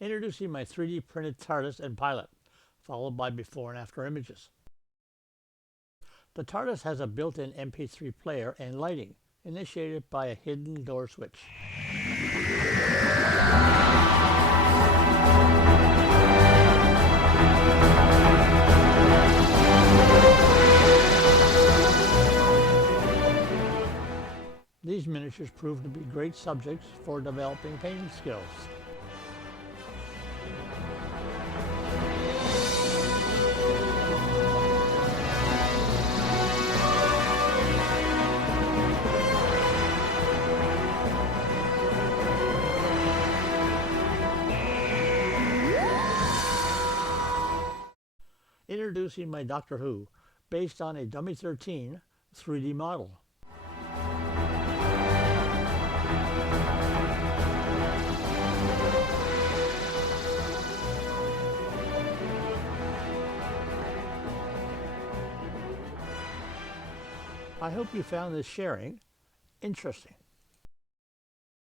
Introducing my 3D printed Tardis and pilot, followed by before and after images. The Tardis has a built-in MP3 player and lighting, initiated by a hidden door switch. These miniatures prove to be great subjects for developing painting skills. Introducing my Doctor Who, based on a Dummy 13 3D model. I hope you found this sharing interesting.